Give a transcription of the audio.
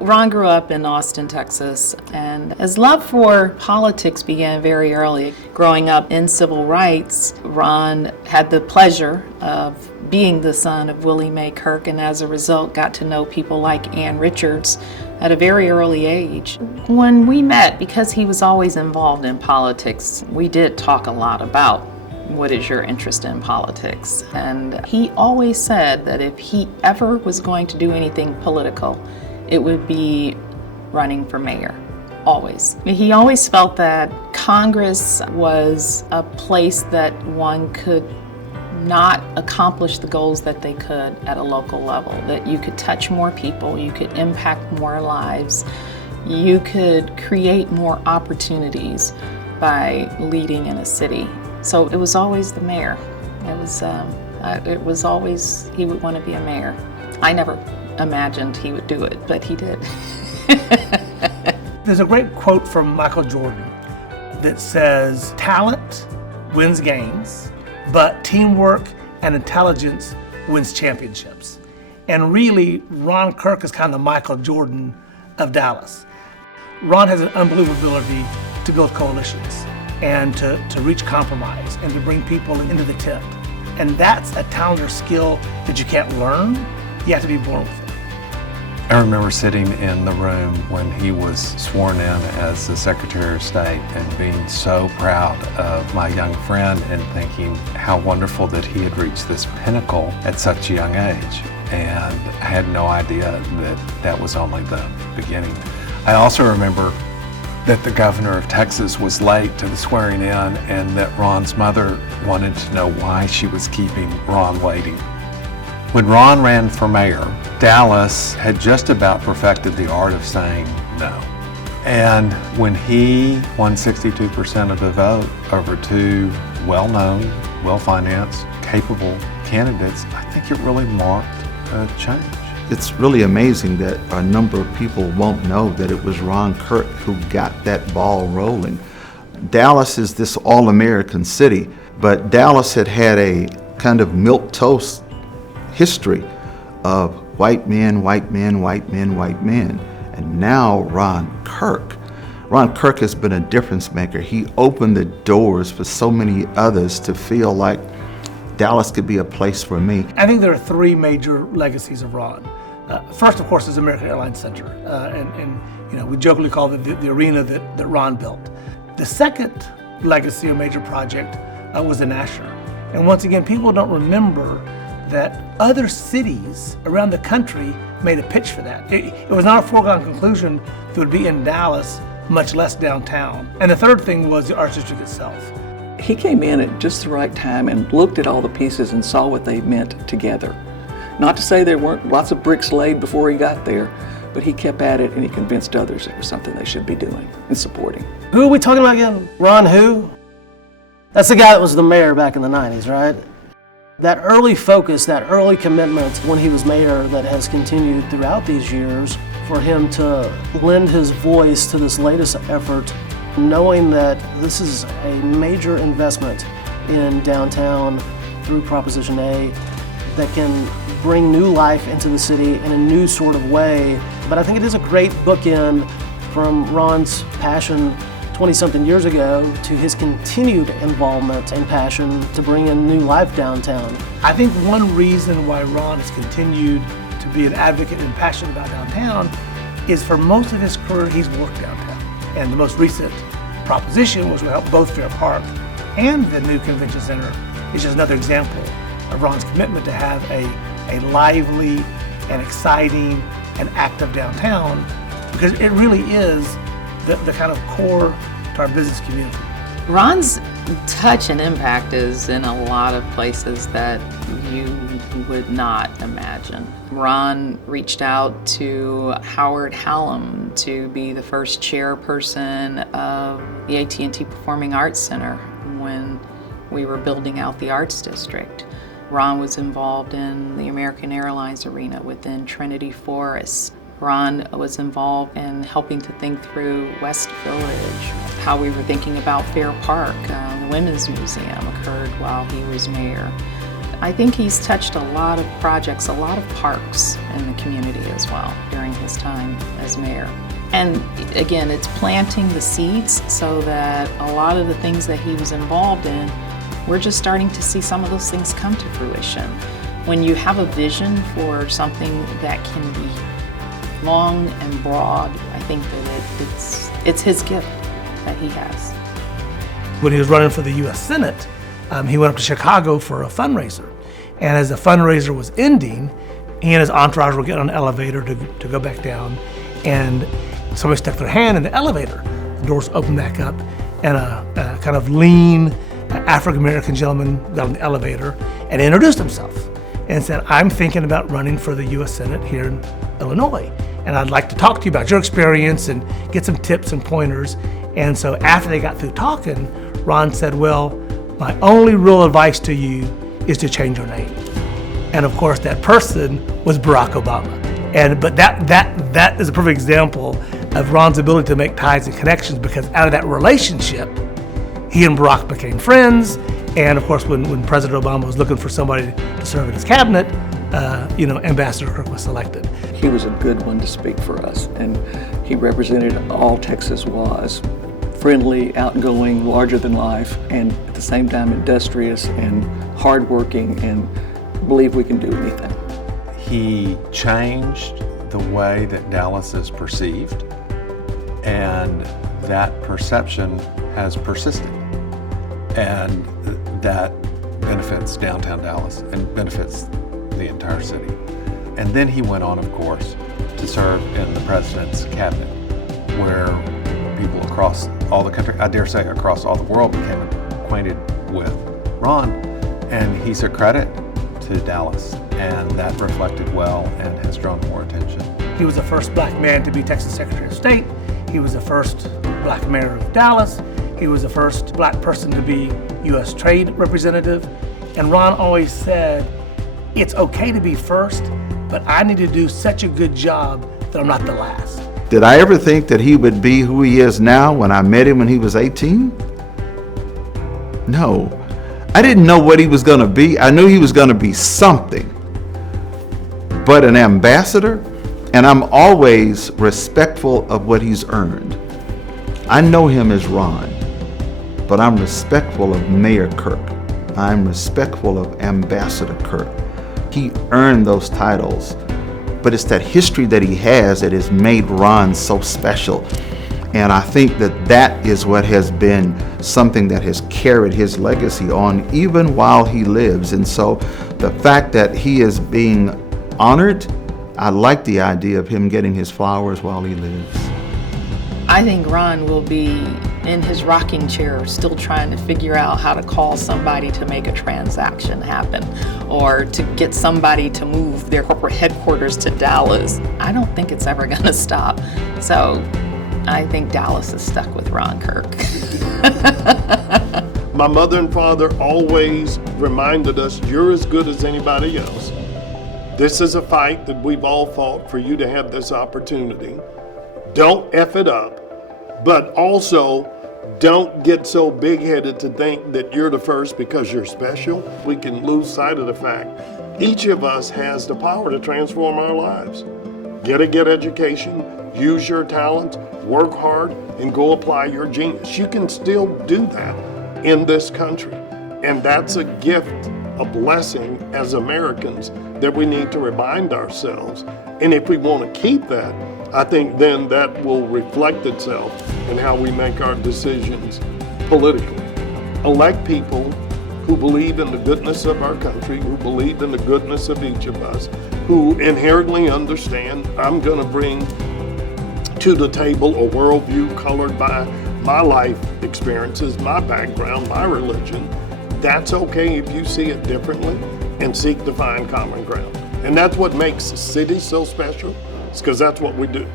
Ron grew up in Austin, Texas, and his love for politics began very early. Growing up in civil rights, Ron had the pleasure of being the son of Willie Mae Kirk, and as a result got to know people like Ann Richards at a very early age. When we met, because he was always involved in politics, we did talk a lot about what is your interest in politics. And he always said that if he ever was going to do anything political, it would be running for mayor, always. He always felt that Congress was a place that one could not accomplish the goals that they could at a local level, that you could touch more people, you could impact more lives, you could create more opportunities by leading in a city. So it was always the mayor. It was always, he would want to be a mayor. I never imagined he would do it, but he did. There's a great quote from Michael Jordan that says, "Talent wins games, but teamwork and intelligence wins championships." And really, Ron Kirk is kind of the Michael Jordan of Dallas. Ron has an unbelievable ability to build coalitions and to reach compromise and to bring people into the tent. And that's a talent or skill that you can't learn. You have to be born with it. I remember sitting in the room when he was sworn in as the Secretary of State and being so proud of my young friend and thinking how wonderful that he had reached this pinnacle at such a young age. And I had no idea that that was only the beginning. I also remember that the governor of Texas was late to the swearing in and that Ron's mother wanted to know why she was keeping Ron waiting. When Ron ran for mayor, Dallas had just about perfected the art of saying no. And when he won 62% of the vote over two well-known, well-financed, capable candidates, I think it really marked a change. It's really amazing that a number of people won't know that it was Ron Kirk who got that ball rolling. Dallas is this all-American city, but Dallas had had a kind of milquetoast history of white men, white men, white men, white men. And now Ron Kirk has been a difference maker. He opened the doors for so many others to feel like Dallas could be a place for me. I think there are three major legacies of Ron. First, of course, is American Airlines Center, and you know, we jokingly call it the arena that Ron built. The second legacy or major project was the Nasher. And once again, people don't remember that other cities around the country made a pitch for that. It was not a foregone conclusion that it would be in Dallas, much less downtown. And the third thing was the Arts District itself. He came in at just the right time and looked at all the pieces and saw what they meant together. Not to say there weren't lots of bricks laid before he got there, but he kept at it and he convinced others it was something they should be doing and supporting. Who are we talking about again? Ron who? That's the guy that was the mayor back in the 90s, right? That early focus, that early commitment when he was mayor that has continued throughout these years, for him to lend his voice to this latest effort, knowing that this is a major investment in downtown through Proposition A that can bring new life into the city in a new sort of way. But I think it is a great bookend from Ron's passion 20-something years ago to his continued involvement and passion to bring in new life downtown. I think one reason why Ron has continued to be an advocate and passionate about downtown is for most of his career he's worked downtown. And the most recent proposition, which will help both Fair Park and the new convention center, is just another example of Ron's commitment to have a lively and exciting and active downtown, because it really is the kind of core to our business community. Ron's touch and impact is in a lot of places that you would not imagine. Ron reached out to Howard Hallam to be the first chairperson of the AT&T Performing Arts Center when we were building out the Arts District. Ron was involved in the American Airlines arena within Trinity Forest. Ron was involved in helping to think through West Village, how we were thinking about Fair Park. The Women's Museum occurred while he was mayor. I think he's touched a lot of projects, a lot of parks in the community as well during his time as mayor. And again, it's planting the seeds so that a lot of the things that he was involved in, we're just starting to see some of those things come to fruition. When you have a vision for something that can be long and broad, I think that it's his gift that he has. When he was running for the U.S. Senate, he went up to Chicago for a fundraiser. And as the fundraiser was ending, he and his entourage were getting on an elevator to go back down. And somebody stuck their hand in the elevator. The doors opened back up, and a kind of lean African-American gentleman got on the elevator and introduced himself and said, "I'm thinking about running for the U.S. Senate here in Illinois, and I'd like to talk to you about your experience and get some tips and pointers." And so after they got through talking, Ron said, "Well, my only real advice to you is to change your name." And of course, that person was Barack Obama. But that is a perfect example of Ron's ability to make ties and connections, because out of that relationship, he and Barack became friends. And of course, when President Obama was looking for somebody to serve in his cabinet, Ambassador Kirk was selected. He was a good one to speak for us, and he represented all Texas was. Friendly, outgoing, larger than life, and at the same time industrious and hardworking and believe we can do anything. He changed the way that Dallas is perceived, and that perception has persisted. And that benefits downtown Dallas and benefits the entire city. And then he went on, of course, to serve in the president's cabinet, where people across all the country, I dare say across all the world, became acquainted with Ron. And he's a credit to Dallas, and that reflected well and has drawn more attention. He was the first black man to be Texas Secretary of State. He was the first black mayor of Dallas. He was the first black person to be U.S. Trade Representative. And Ron always said, "It's okay to be first, but I need to do such a good job that I'm not the last." Did I ever think that he would be who he is now when I met him when he was 18? No. I didn't know what he was going to be. I knew he was going to be something. But an ambassador, and I'm always respectful of what he's earned. I know him as Ron, but I'm respectful of Mayor Kirk. I'm respectful of Ambassador Kirk. He earned those titles, but it's that history that he has that has made Ron so special. And I think that that is what has been something that has carried his legacy on even while he lives. And so the fact that he is being honored, I like the idea of him getting his flowers while he lives. I think Ron will be in his rocking chair still trying to figure out how to call somebody to make a transaction happen, or to get somebody to move their corporate headquarters to Dallas. I don't think it's ever going to stop. So I think Dallas is stuck with Ron Kirk. My mother and father always reminded us, you're as good as anybody else. This is a fight that we've all fought for you to have this opportunity. Don't F it up, but also don't get so big-headed to think that you're the first because you're special. We can lose sight of the fact each of us has the power to transform our lives. Get a good education, use your talent, work hard, and go apply your genius. You can still do that in this country. And that's a gift, a blessing as Americans that we need to remind ourselves. And if we want to keep that, I think then that will reflect itself in how we make our decisions politically. Elect people who believe in the goodness of our country, who believe in the goodness of each of us, who inherently understand I'm going to bring to the table a worldview colored by my life experiences, my background, my religion. That's okay if you see it differently and seek to find common ground. And that's what makes the city so special, is because that's what we do.